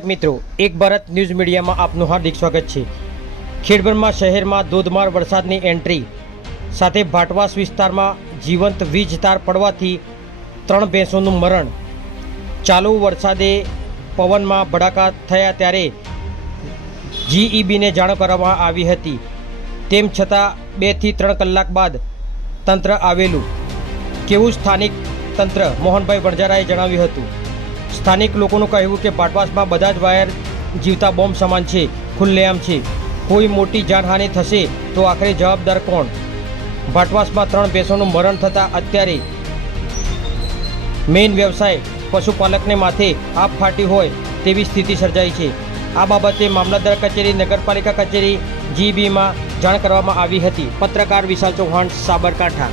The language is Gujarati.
દર્શક મિત્રો, એક ભારત ન્યૂઝ મીડિયામાં આપનું હાર્દિક સ્વાગત છે। ખેડબ્રહ્મા શહેરમાં ધોધમાર વરસાદની એન્ટ્રી સાથે ભાટવાસ વિસ્તારમાં જીવંત વીજ તાર પડવાથી 3 ભેંસોનું મરણ। ચાલુ વરસાદે પવનમાં ભડાકા થયા ત્યારે જીઈબીને જાણ કરવામાં આવી હતી, તેમ છતાં 2 થી 3 કલાક બાદ તંત્ર આવેલું કેવું સ્થાનિક તંત્ર મોહનભાઈ વણજારાએ જણાવ્યું હતું। સ્થાનિક લોકોનું કહેવું કે ભાટવાસમાં બધા જ વાયર જીવતા બોમ્બ સમાન છે, ખુલ્લેઆમ છે। કોઈ મોટી જાનહાનિ થશે તો આખરે જવાબદાર કોણ? ભાટવાસમાં 3 ભેંસોનું મરણ થતાં અત્યારે મેઇન વ્યવસાય પશુપાલકને માથે આપ ફાટી હોય તેવી સ્થિતિ સર્જાઈ છે। આ બાબતે મામલતદાર કચેરી, નગરપાલિકા કચેરી, જીબીમાં જાણ કરવામાં આવી હતી। પત્રકાર વિશાલ ચૌહાણ, સાબરકાંઠા।